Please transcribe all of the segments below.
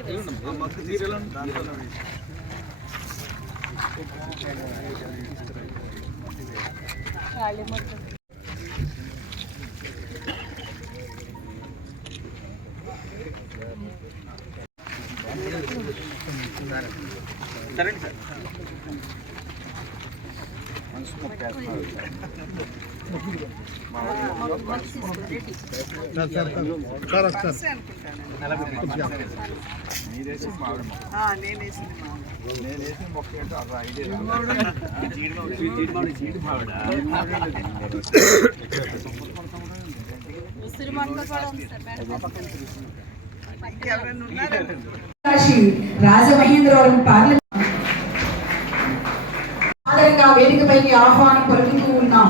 ఇదిగోండి, ఆ మగ్గు తీరేలా దాంట్లో వేసి. సరే సార్ మనసు ముప్పై వేస్తున్నారు సార్. first Rajamahendravaram parliament వేదికపైకి ఆహ్వానం పలుకుతూ ఉన్నాం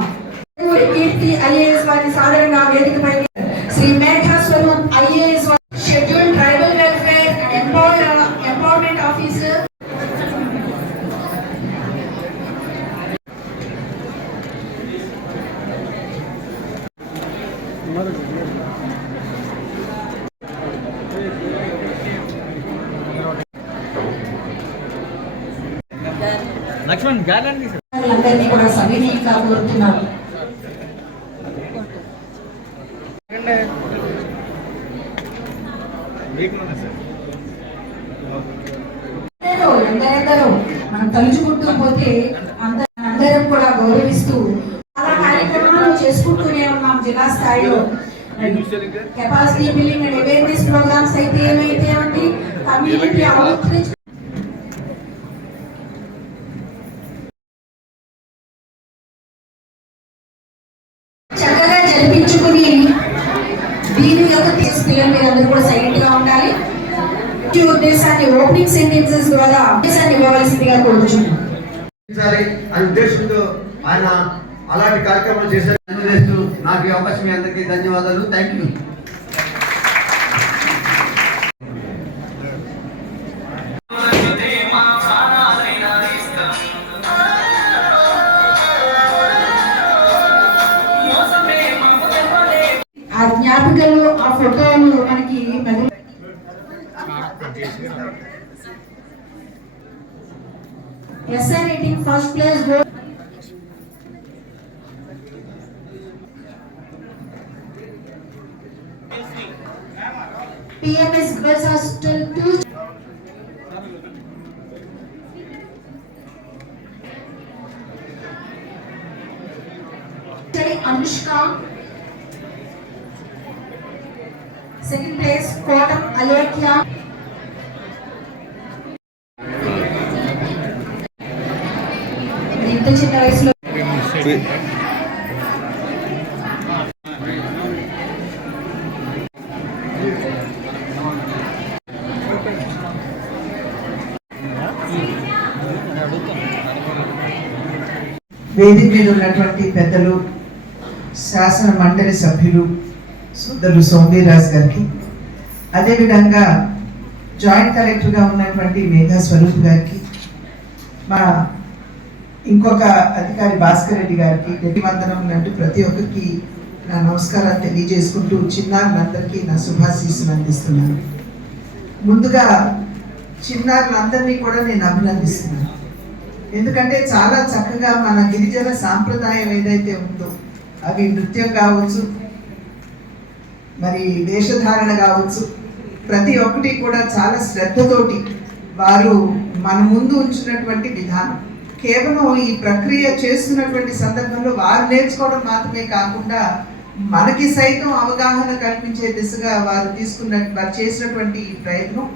కీర్తి ఐఏఎస్ వారిని వేదికపైకి శ్రీ మేఘా స్వరూప్ ఐఏఎస్ ఎందరెందరో మనం తలుచుకుంటూ పోతే అంద- అందరం కూడా గౌరవిస్తూ అలా కార్యక్రమాలు చేసుకుంటూనే ఉన్నాం జిల్లా స్థాయిలో. Capacity building and awareness programs అయితే ఏమైతే కమ్యూనిటీ అవుట్రీచ్ చక్కగా జరిపించుకుని దీని యొక్క తీసుకెళ్ళి మీరు అందరూ కూడా సైలెంట్గా ఉండాలి ఈ ఉద్దేశాన్ని ఓపెనింగ్ సెంటెన్సెస్ ద్వారా దేశాన్ని ఇవ్వవలసిందిగా కోరుచున్నాను అని ఉద్దేశంతో ఆయన అలాంటి కార్యక్రమాలు చేశారు నాకు అవకాశం అందరికీ ధన్యవాదాలు. Thank you second place Kotam Alekhya ఇంత చిన్న వయసులో వేదిక మీద ఉన్నటువంటి పెద్దలు శాసన మండలి సభ్యులు ఇద్దరు సోమవీరాజ్ గారికి. అదేవిధంగా జాయింట్ కలెక్టర్గా ఉన్నటువంటి మేఘా స్వరూప్ గారికి మా ఇంకొక అధికారి భాస్కర్ రెడ్డి గారికి గట్టివందనం లాంటి ప్రతి ఒక్కరికి నా నమస్కారాలు తెలియజేసుకుంటూ చిన్నారులందరికీ నా శుభాశీస్సులు అందిస్తున్నాను. ముందుగా చిన్నారులందరినీ కూడా నేను అభినందిస్తున్నాను. ఎందుకంటే చాలా చక్కగా మన గిరిజన సాంప్రదాయం ఏదైతే ఉందో అవి నృత్యం కావచ్చు మరి వేషధారణ కావచ్చు. ప్రతి ఒక్కటి కూడా చాలా శ్రద్ధతోటి వారు మన ముందు ఉంచినటువంటి విధానం. కేవలం ఈ ప్రక్రియ చేస్తున్నటువంటి సందర్భంలో వారు నేర్చుకోవడం మాత్రమే కాకుండా మనకి సైతం అవగాహన కల్పించే దిశగా వారు తీసుకున్న వారు చేసినటువంటి ప్రయత్నం.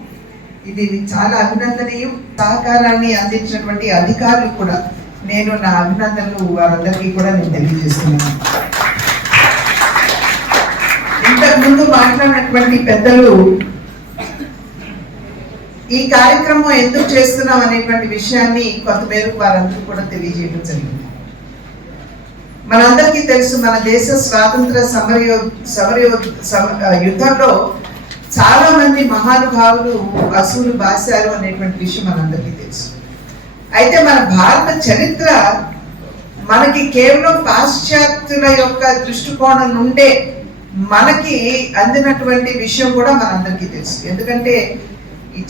ఇది చాలా అభినందనీయం. సహకారాన్ని అందించినటువంటి అధికారులు కూడా నేను నా అభినందనలు వారందరికీ కూడా నేను తెలియజేస్తున్నాను. అంతకుముందు మాట్లాడినటువంటి పెద్దలు ఈ కార్యక్రమం ఎందుకు చేస్తున్నాం అనేటువంటి విషయాన్ని కొంతమేరకు వారందరూ కూడా తెలియజేయడం జరిగింది. మనందరికీ తెలుసు మన దేశ స్వాతంత్ర సమరయో సమరయో యుద్ధంలో చాలా మంది మహానుభావులు అసువులు బాశారు అనేటువంటి విషయం మనందరికీ తెలుసు. అయితే మన భారత చరిత్ర మనకి కేవలం పాశ్చాత్యుల యొక్క దృష్టికోణం నుండే మనకి అందినటువంటి విషయం కూడా మనందరికీ తెలుసు. ఎందుకంటే ఈ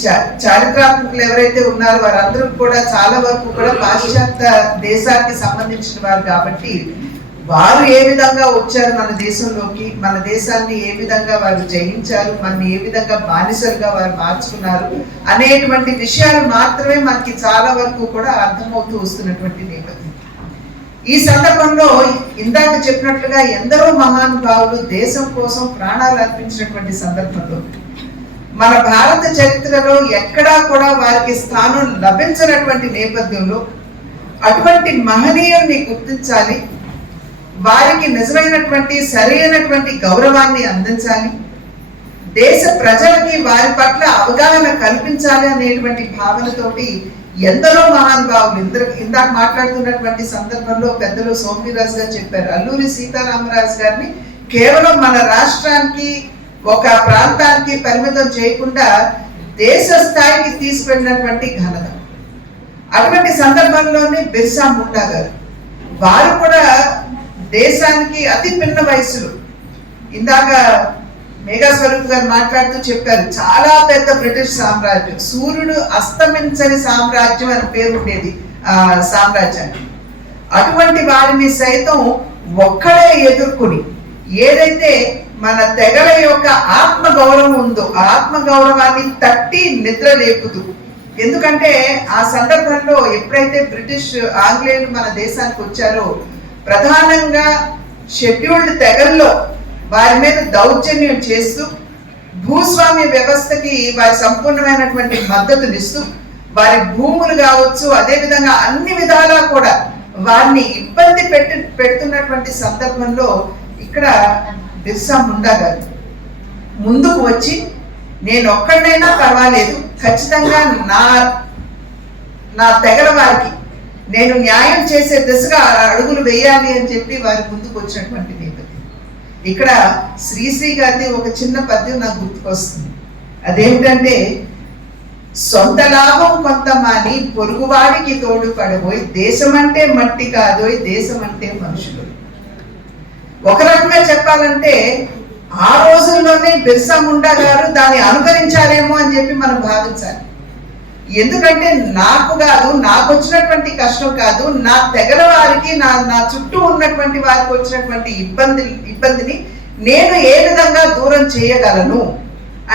చారిత్రాత్మకులు ఎవరైతే ఉన్నారో వారందరూ కూడా చాలా వరకు కూడా పాశ్చాత్య దేశానికి సంబంధించిన వారు కాబట్టి వారు ఏ విధంగా వచ్చారు మన దేశంలోకి మన దేశాన్ని ఏ విధంగా వారు జయించారు మన ఏ విధంగా బానిసలుగా వారు మార్చుకున్నారు అనేటువంటి విషయాలు మాత్రమే మనకి చాలా వరకు కూడా అర్థమవుతూ వస్తున్నటువంటి నేపథ్యం. ఈ సందర్భంలో ఇందాక చెప్పినట్లుగా ఎందరో మహానుభావులు దేశం కోసం ప్రాణాలు అర్పించినటువంటి సందర్భంలో మన భారత చరిత్రలో ఎక్కడా కూడా వారికి స్థానం లభించినటువంటి నేపథ్యంలో అటువంటి మహనీయుల్ని గుర్తించాలి వారికి నిజమైనటువంటి సరైనటువంటి గౌరవాన్ని అందించాలి దేశ ప్రజలకి వారి పట్ల అవగాహన కల్పించాలి అనేటువంటి భావనతోటి ఎందరో మహానుభావులు ఇందరు ఇందాక మాట్లాడుతున్నటువంటి సందర్భంలో పెద్దలు సోమిరాజు గారు చెప్పారు. అల్లూరి సీతారామరాజు గారిని కేవలం మన రాష్ట్రానికి ఒక ప్రాంతానికి పరిమితం చేయకుండా దేశ స్థాయికి తీసుకెళ్ళినటువంటి ఘనత. అటువంటి సందర్భంలోనే బిర్సా ముండా గారు. వారు కూడా దేశానికి అతి పిన్న వయసులో ఇందాక మేఘా స్వరూప్ గారు మాట్లాడుతూ చెప్పారు చాలా పెద్ద బ్రిటిష్ సామ్రాజ్యం సూర్యుడు అస్తమించని సామ్రాజ్యం అని పేరు ఉండేది ఆ సామ్రాజ్యానికి. అటువంటి వారిని సైతం ఒక్కడే ఎదుర్కొని ఏదైతే మన తెగల యొక్క ఆత్మ గౌరవం ఉందో ఆ ఆత్మ గౌరవాన్ని తట్టి నిద్ర లేపుతూ ఎందుకంటే ఆ సందర్భంలో ఎప్పుడైతే బ్రిటిష్ ఆంగ్లేయులు మన దేశానికి వచ్చారో ప్రధానంగా షెడ్యూల్డ్ తెగల్లో వారి మీద దౌర్జన్యం చేస్తూ భూస్వామ్య వ్యవస్థకి వారి సంపూర్ణమైనటువంటి మద్దతునిస్తూ వారి భూములు కావచ్చు అదేవిధంగా అన్ని విధాలా కూడా వారిని ఇబ్బంది పెట్టి పెడుతున్నటువంటి సందర్భంలో ఇక్కడ బిర్సా ముండా గారు ముందుకు వచ్చి నేను ఒక్కడైనా పర్వాలేదు ఖచ్చితంగా నా నా తెగల వారికి నేను న్యాయం చేసే దిశగా అడుగులు వేయాలి అని చెప్పి వారి ముందుకు వచ్చినటువంటిది. ఇక్కడ శ్రీశ్రీ గారిది ఒక చిన్న పద్యం నాకు గుర్తుకొస్తుంది. అదేమిటంటే సొంత లాభం కొంత మాని పొరుగువాడికి తోడు పడబోయి దేశమంటే మట్టి కాదోయ్ దేశమంటే మనుషులు. ఒక రకంగా చెప్పాలంటే ఆ రోజుల్లోనే బిర్సా ముండా గారు దాన్ని అనుకరించారేమో అని చెప్పి మనం భావించాలి. ఎందుకంటే నాకు కాదు నాకు వచ్చినటువంటి కష్టం కాదు నా తెగల వారికి నా నా చుట్టూ ఉన్నటువంటి వారికి వచ్చినటువంటి ఇబ్బంది ఇబ్బందిని నేను ఏ విధంగా దూరం చేయగలను?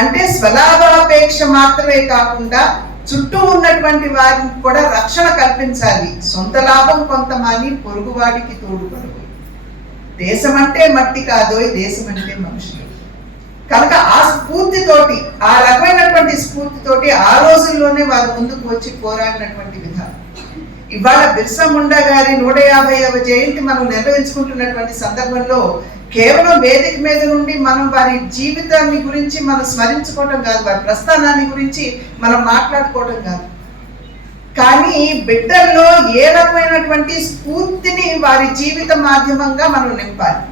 అంటే స్వలాభాపేక్ష మాత్రమే కాకుండా చుట్టూ ఉన్నటువంటి వారికి కూడా రక్షణ కల్పించాలి. సొంత లాభం కొంతమాని పొరుగువాడికి తోడుపడు దేశం అంటే మట్టి కాదోయ్ దేశం అంటే మనుషులు కనుక ఆ స్ఫూర్తితోటి ఆ రకమైనటువంటి స్ఫూర్తితోటి ఆ రోజుల్లోనే వారు ముందుకు వచ్చి పోరాడినటువంటి విధానం. ఇవాళ బిర్సా ముండా గారి నూట యాభైవ జయంతి మనం నిర్వహించుకుంటున్నటువంటి సందర్భంలో కేవలం వేదిక మీద నుండి మనం వారి జీవితాన్ని గురించి మనం స్మరించుకోవటం కాదు వారి ప్రస్థానాన్ని గురించి మనం మాట్లాడుకోవటం కాదు. కానీ బిడ్డల్లో ఏ రకమైనటువంటి స్ఫూర్తిని వారి జీవిత మాధ్యమంగా మనం నింపాలి.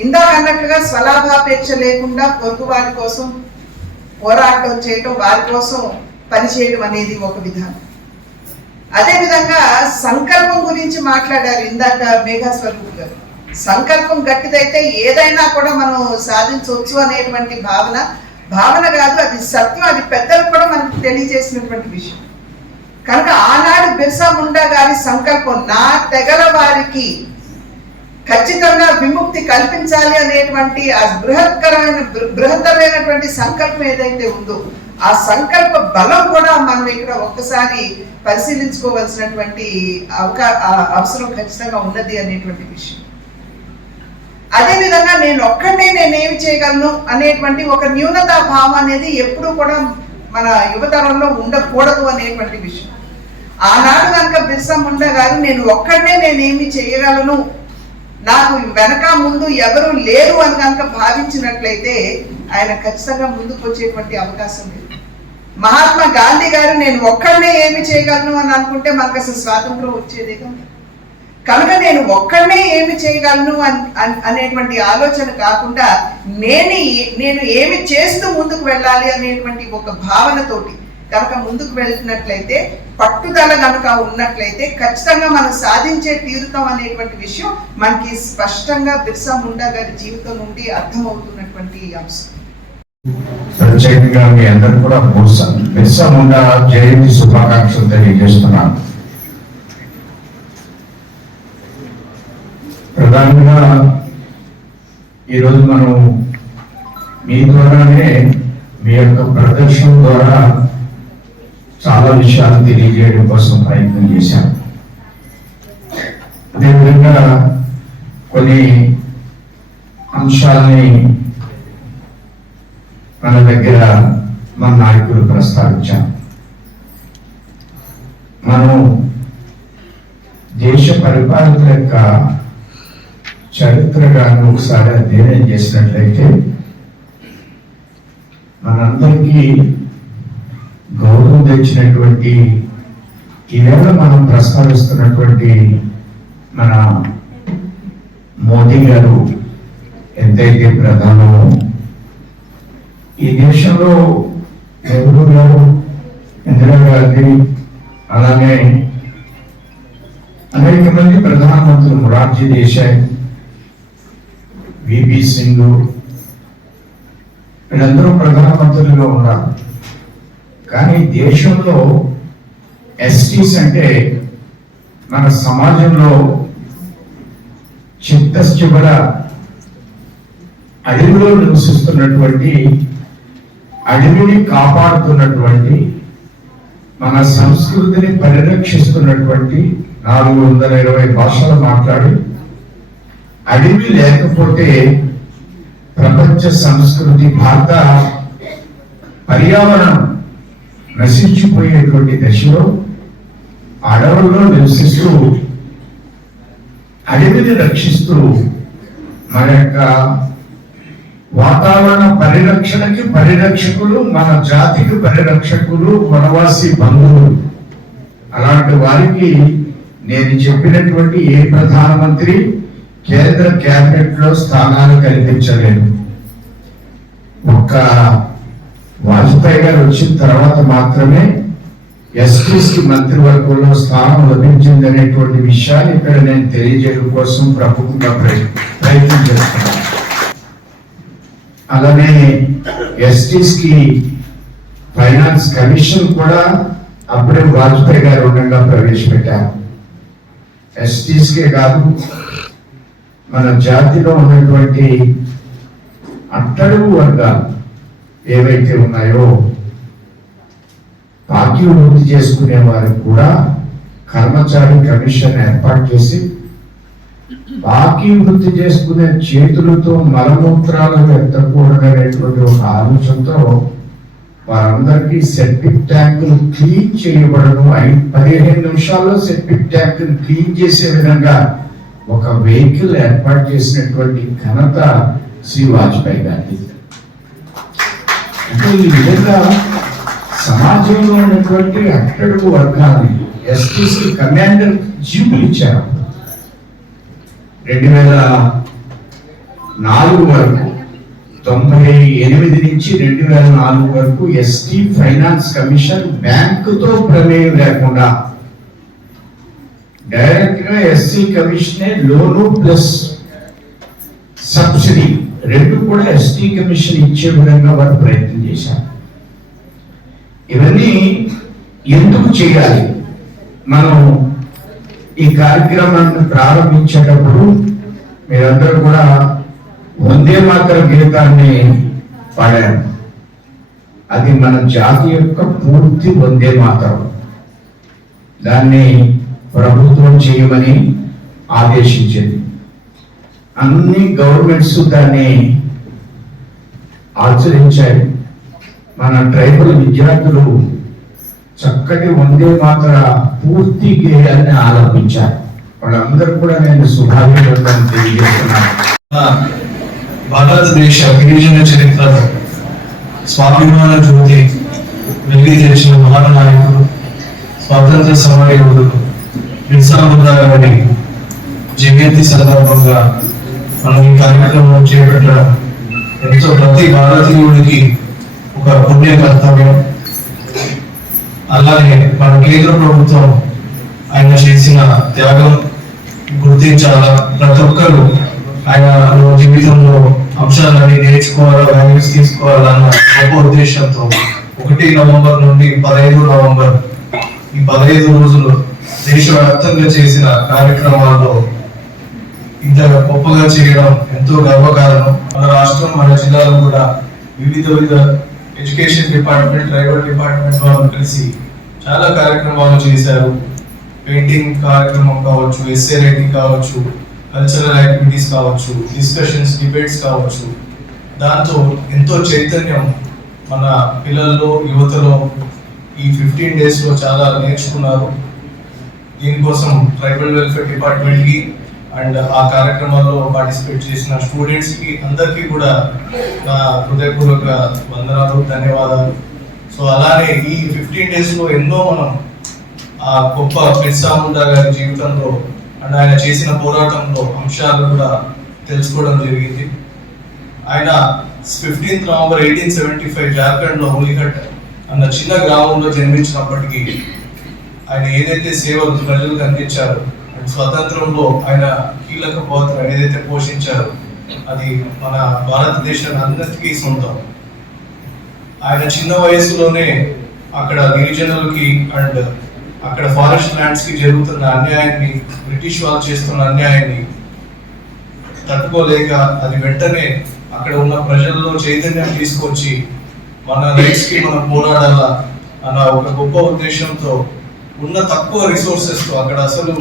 ఇందాక అన్నట్లుగా స్వలాభాపేక్ష లేకుండా పొరుగు వారి కోసం పోరాటం చేయటం వారి కోసం పనిచేయడం అనేది ఒక విధానం. అదేవిధంగా సంకల్పం గురించి మాట్లాడారు ఇందాక మేఘాస్వరూప్ గారు. సంకల్పం గట్టిదైతే ఏదైనా కూడా మనం సాధించవచ్చు అనేటువంటి భావన భావన కాదు అది సత్యం అది పెద్దలు కూడా మనకు తెలియజేసినటువంటి విషయం. కనుక ఆనాడు బిర్సా ముండా గారి సంకల్పం నా తెగల వారికి ఖచ్చితంగా విముక్తి కల్పించాలి అనేటువంటి ఆ బృహత్కరమైన బృహత్తరమైనటువంటి సంకల్పం ఏదైతే ఉందో ఆ సంకల్ప బలం కూడా మనం ఇక్కడ ఒక్కసారి పరిశీలించుకోవాల్సినటువంటి అవకా ఆ అవసరం ఖచ్చితంగా ఉన్నది అనేటువంటి విషయం. అదే విధంగా నేను ఒక్కడే నేనేమి చేయగలను అనేటువంటి ఒక న్యూనతా భావం అనేది ఎప్పుడూ కూడా మన యువతరంలో ఉండకూడదు అనేటువంటి విషయం. ఆనాడు కనుక బిర్సా ముండా గారు నేను ఒక్కడే నేనేమి చేయగలను నాకు వెనక ముందు ఎవరు లేరు అని కనుక భావించినట్లయితే ఆయన ఖచ్చితంగా ముందుకు వచ్చేటువంటి అవకాశం లేదు. మహాత్మా గాంధీ గారు నేను ఒక్కడనే ఏమి చేయగలను అని అనుకుంటే మనకు అసలు స్వాతంత్రం వచ్చేదే కదా. కనుక నేను ఒక్కడనే ఏమి చేయగలను అని అనేటువంటి ఆలోచన కాకుండా నేను నేను ఏమి చేస్తూ ముందుకు వెళ్ళాలి అనేటువంటి ఒక భావనతోటి కనుక ముందుకు వెళ్తున్నట్లయితే పట్టుదల కనుక ఉన్నట్లయితే ఖచ్చితంగా మనం సాధించే తీరుతాం అనేటువంటి విషయం మనకి స్పష్టంగా బిర్సా ముండా గారి జీవితం నుండి అర్థమవుతున్నటువంటి అంశం. ప్రత్యేకంగా మీ అందరూ కూడా బిర్సా బిర్సా ముండా జయంతి శుభాకాంక్షలు తెలియజేస్తున్నాను. ప్రధానంగా ఈరోజు మనం మీ ద్వారానే మీ యొక్క ప్రదర్శన ద్వారా చాలా విషయాలు తెలియజేయడం కోసం ప్రయత్నం చేశాం అదేవిధంగా కొన్ని అంశాలని మన దగ్గర మన నాయకులు ప్రస్తావించాం మనం దేశ పరిపాలన యొక్క చరిత్రగాను ఒకసారి అధ్యయనం చేసినట్లయితే మనందరికీ గౌరవం తెచ్చినటువంటి ఈవేళ మనం ప్రస్తావిస్తున్నటువంటి మన మోదీ గారు ఎంతైతే ప్రధానమో ఈ దేశంలో నెహ్రూ గారు ఇందిరాగాంధీ అలాగే అనేక మంది ప్రధానమంత్రులు మొరార్జీ దేశాయ్ విపి సింగ్ వీళ్ళందరూ ప్రధానమంత్రులుగా ఉన్నారు. కానీ దేశంలో ఎస్టీస్ అంటే మన సమాజంలో చిత్త చివర అడవిలో నివసిస్తున్నటువంటి అడవిని కాపాడుతున్నటువంటి మన సంస్కృతిని పరిరక్షిస్తున్నటువంటి నాలుగు వందల ఇరవై భాషలు మాట్లాడి అడవి లేకపోతే ప్రపంచ సంస్కృతి భారత పర్యావరణం నశించిపోయేటువంటి దశలో అడవుల్లో నివసిస్తూ అడవిని రక్షిస్తూ మన యొక్క వాతావరణ పరిరక్షణకి పరిరక్షకులు మన జాతికి పరిరక్షకులు వనవాసి బంధువులు. అలాంటి వారికి నేను చెప్పినటువంటి ఏ ప్రధానమంత్రి కేంద్ర క్యాబినెట్లో స్థానాలు కల్పించలేదు. ఒక్క వాజ్పేయి గారు వచ్చిన తర్వాత మాత్రమే ఎస్టీస్కి మంత్రివర్గంలో స్థానం లభించింది అనేటువంటి విషయాన్ని ఇక్కడ నేను తెలియజేయడం కోసం ప్రభుత్వంగా ప్రయత్నం చేస్తున్నాను. అలానే ఎస్టీస్కి ఫైనాన్స్ కమిషన్ కూడా అప్పుడే వాజ్పేయి గారు ఉండగా ప్రవేశపెట్టారు. ఎస్టీస్ కే కాదు మన జాతిలో ఉన్నటువంటి అట్టడుగు వర్గాలు ఏవైతే ఉన్నాయో బాకీ వృద్ధి చేసుకునే వారికి కూడా కర్మచారి కమిషన్ ఏర్పాటు చేసి బాకీ వృద్ధి చేసుకునే చేతులతో మలమూత్రాలు ఎత్తకూడదనేటువంటి ఒక ఆలోచనతో వారందరికీ సెప్టిక్ ట్యాంకులు క్లీన్ చేయబడను. ఐదు పదిహేను నిమిషాల్లో సెప్టిక్ ట్యాంకులు క్లీన్ చేసే విధంగా ఒక వెహికల్ ఏర్పాటు చేసినటువంటి ఘనత శ్రీ వాజ్పేయి గారి ఈ విధంగా సమాజంలో ఉన్నటువంటి అట్టడుగు వర్గాన్ని ఎస్టీసీ కమాండర్ జీపులు ఇచ్చారు. రెండు వేల నాలుగు వరకు తొంభై ఎనిమిది నుంచి రెండు వేల నాలుగు వరకు ఎస్టీ ఫైనాన్స్ కమిషన్ బ్యాంకుతో ప్రమేయం లేకుండా డైరెక్ట్గా ఎస్సీ కమిషనే లోను ప్లస్ సబ్సిడీ రెండు కూడా ఎస్టీ కమిషన్ ఇచ్చే విధంగా వారు ప్రయత్నం చేశారు. ఇవన్నీ ఎందుకు చేయాలి? మనం ఈ కార్యక్రమాన్ని ప్రారంభించేటప్పుడు మీరందరూ కూడా వందే మాతర గీతాన్ని పాడారు. అది మన జాతి యొక్క పూర్తి వందే మాతరం. దాన్ని ప్రభుత్వం చేయమని ఆదేశించింది. అన్ని గవర్నమెంట్స్ దాన్ని ఆచరించాయి. మన ట్రైబల్ విద్యార్థులు చక్కటి వందే మాత్ర పూర్తి గేయాన్ని ఆలపించారు. వాళ్ళందరూ కూడా నేను శుభాభినందనలు తెలియజేస్తున్నాను. భారతదేశ గిరిజన చరిత్రలో స్వాభిమాన జ్యోతి వెలిగి స్వాతంత్ర సమరయోధుడు బిర్సా ముందా గారి జయంతి సందర్భంగా మనం ఈ కార్యక్రమం చేపట్టడం ఎంతో ప్రతి భారతీయుడికి ఒక పుణ్య కర్తవ్యం. అలాగే మన కేంద్ర ప్రభుత్వం ఆయన చేసిన త్యాగం గుర్తించాలా? ప్రతి ఒక్కరు ఆయన జీవితంలో అంశాలని నేర్చుకోవాలా వాల్యూస్ తీసుకోవాలన్న గొప్ప ఉద్దేశంతో ఒకటి నవంబర్ నుండి పదహైదు నవంబర్ ఈ పదహైదు రోజులు దేశవ్యాప్తంగా చేసిన కార్యక్రమాల్లో ఇంత గొప్పగా చేయడం ఎంతో గర్వకారణం. మన రాష్ట్రం మన జిల్లాలో కూడా వివిధ వివిధ ఎడ్యుకేషన్ డిపార్ట్మెంట్ ట్రైబల్ డిపార్ట్మెంట్ వాళ్ళు కలిసి చాలా కార్యక్రమాలు చేశారు. పెయింటింగ్ కార్యక్రమం కావచ్చు ఎస్ఏ రైటింగ్ కావచ్చు కల్చరల్ యాక్టివిటీస్ కావచ్చు డిస్కషన్స్ డిబేట్స్ కావచ్చు. దాంతో ఎంతో చైతన్యం మన పిల్లల్లో యువతలో ఈ ఫిఫ్టీన్ డేస్లో చాలా నేర్చుకున్నారు. దీనికోసం ట్రైబల్ వెల్ఫేర్ డిపార్ట్మెంట్కి అండ్ ఆ కార్యక్రమాల్లో పార్టిసిపేట్ చేసిన స్టూడెంట్స్కి అందరికీ కూడా నా హృదయపూర్వక వందనాలు ధన్యవాదాలు. సో అలానే ఈ ఫిఫ్టీన్ డేస్లో ఎన్నో మనం ఆ గొప్ప బిర్సాముండా గారి జీవితంలో అండ్ ఆయన చేసిన పోరాటంలో అంశాలు కూడా తెలుసుకోవడం జరిగింది. ఆయన fifteenth November eighteen seventy five జార్ఖండ్లో హోలీఘట్ అన్న చిన్న గ్రామంలో జన్మించినప్పటికీ ఆయన ఏదైతే సేవలు ప్రజలకు అందించారో స్వతంత్రంలో ఆయన కీలక పాత్ర ఏదైతే పోషించారో అది మన భారతదేశాన్ని అందరికీ సొంతం. ఆయన చిన్న వయసులోనే అక్కడ గిరిజనులకి అండ్ అక్కడ ఫారెస్ట్ ల్యాండ్స్కి జరుగుతున్న అన్యాయాన్ని బ్రిటిష్ వాళ్ళు చేస్తున్న అన్యాయాన్ని తట్టుకోలేక అది వెంటనే అక్కడ ఉన్న ప్రజల్లో చైతన్యం తీసుకొచ్చి మన రైట్స్కి మనం పోరాడాలా అన్న ఒక గొప్ప ఉద్దేశంతో ఉన్న తక్కువ రిసోర్సెస్తో అక్కడ అసలు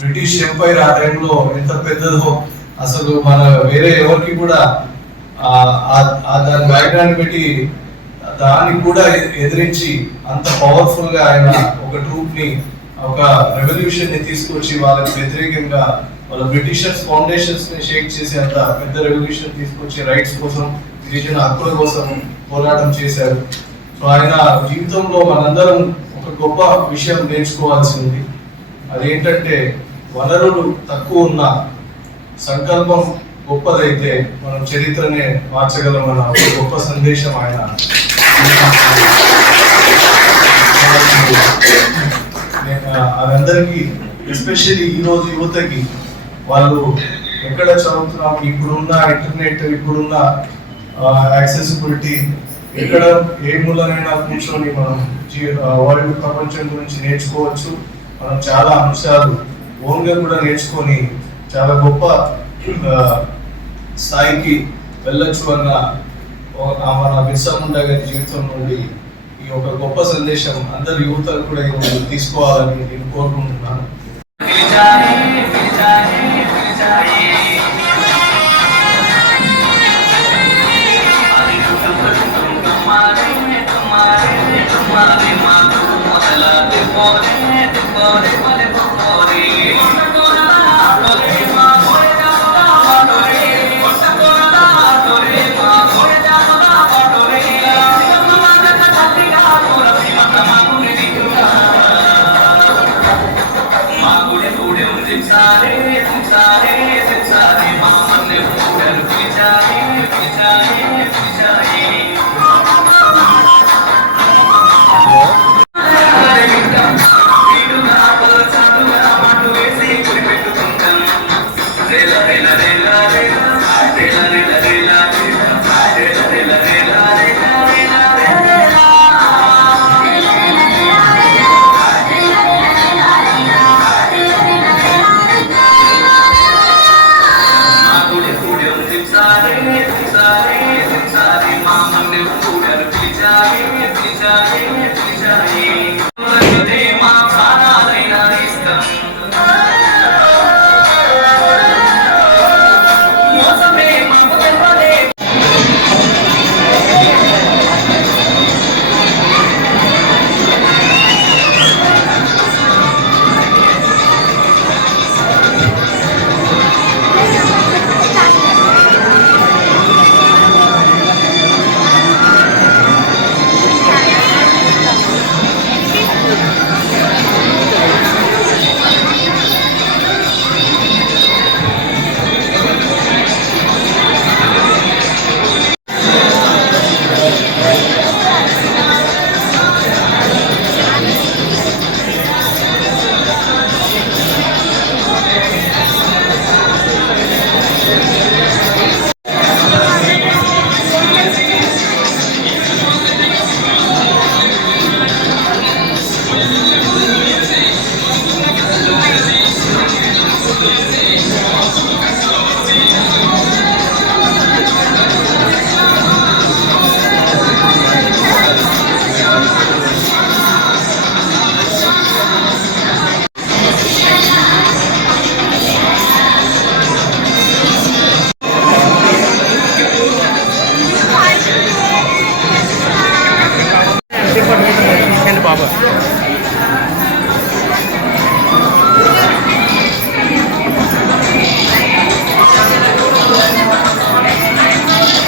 బ్రిటిష్ ఎంపైర్ ఆ టైంలో ఎంత పెద్దదో అసలు మన వేరే ఎవరికి కూడా ఆ- దాని వ్యాఖ్యాన్ని పెట్టి దాన్ని కూడా ఎదిరించి అంత పవర్ఫుల్గా ఆయన ఒక ట్రూప్ని ఒక రెవల్యూషన్ని తీసుకొచ్చి వాళ్ళకి వ్యతిరేకంగా వాళ్ళ బ్రిటిషర్స్ ఫౌండేషన్స్ని షేక్ చేసి అంత పెద్ద రెవల్యూషన్ తీసుకొచ్చి రైట్స్ కోసం గిరిజన హక్కుల కోసం పోరాటం చేశారు. సో ఆయన జీవితంలో మనందరం ఒక గొప్ప విషయం నేర్చుకోవాల్సి ఉంది. అదేంటంటే వనరులు తక్కువ ఉన్న సంకల్పం గొప్పదైతే మనం చరిత్రనే మార్చగలమన్న గొప్ప సందేశం ఆయన నేను అదందరికీ ఎస్పెషల్లీ ఈ రోజు యువతకి వాళ్ళు ఎక్కడ చదువుతున్నాం ఇప్పుడున్న ఇంటర్నెట్ ఇప్పుడున్న యాక్సెసిబిలిటీ ఎక్కడ ఏ మూలనైనా కూర్చొని మనం వరల్డ్ ప్రపంచం గురించి నేర్చుకోవచ్చు. మనం చాలా అంశాలు ఓన్గా కూడా నేర్చుకొని చాలా గొప్ప స్థాయికి వెళ్ళొచ్చు అన్న మన బిర్సా గారి జీవితం నుండి ఈ ఒక గొప్ప సందేశం అందరి యువతలు కూడా తీసుకోవాలని నేను కోరుకుంటున్నాను.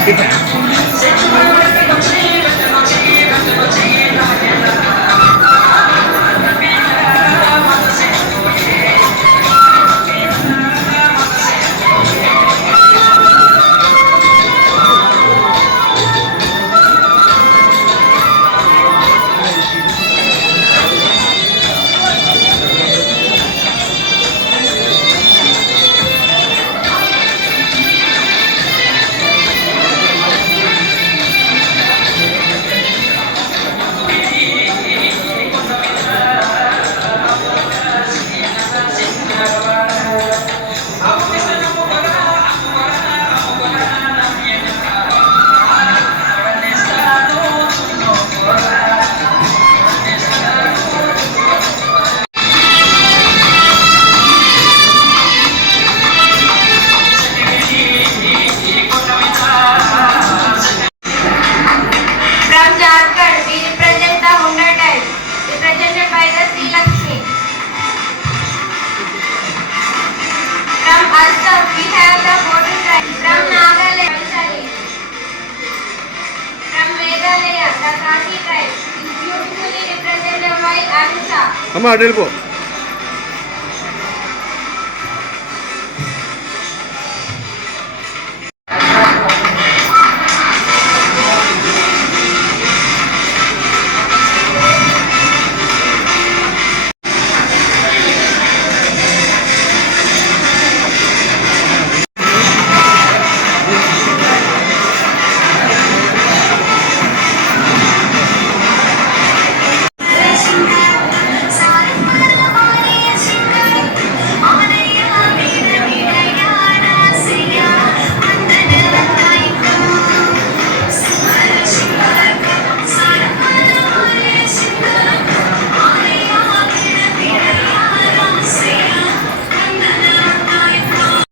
Get back. Elbo.